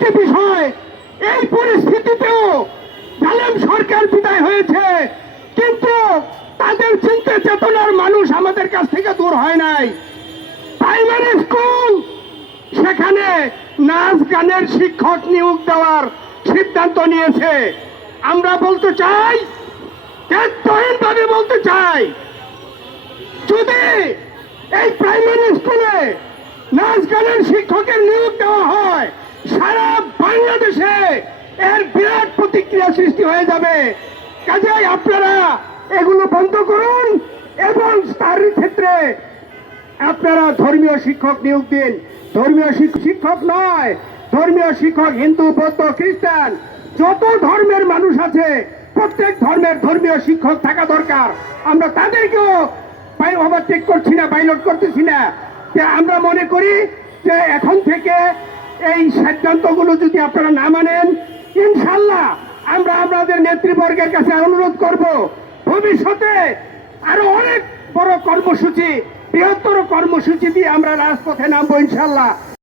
আরেকটি বিষয়, এই পরিস্থিতিতেও জালেম সরকার বিদায় হয়েছে, কিন্তু তাদের চিন্তা চেতনার মানুষ আমাদের কাছ থেকে দূর হয় নাই। প্রাইমারি স্কুল, সেখানে নাচ গানের শিক্ষক নিয়োগ দেওয়ার সিদ্ধান্ত নিয়েছে। আমরা বলতে চাই, ভাবে বলতে চাই, যদি এই প্রাইমারি স্কুলে নাচ গানের শিক্ষকের নিয়োগ দেওয়া হয়, সারা বাংলাদেশে এর বিরাট প্রতিক্রিয়া সৃষ্টি হয়ে যাবে। কাজেই আপনারা এগুলো বন্ধ করুন এবং তার ক্ষেত্রে আপনারা ধর্মীয় শিক্ষক নিয়োগ দিন। ধর্মীয় শিক্ষক নয়, ধর্মীয় শিক্ষক হিন্দু, বৌদ্ধ, খ্রিস্টান, যত ধর্মের মানুষ আছে প্রত্যেক ধর্মের ধর্মীয় শিক্ষক থাকা দরকার। আমরা তাদেরকেও ওভারটেক করছি না, পাইলট করতেছি না। যে আমরা মনে করি যে এখন থেকে এই সিদ্ধান্তগুলো যদি আপনারা না মানেন, ইনশাল্লাহ আমরা আমাদের নেতৃবর্গের কাছে অনুরোধ করব, ভবিষ্যতে আরো অনেক বড় কর্মসূচি, বৃহত্তর কর্মসূচি দিয়ে আমরা রাজপথে নামবো ইনশাল্লাহ।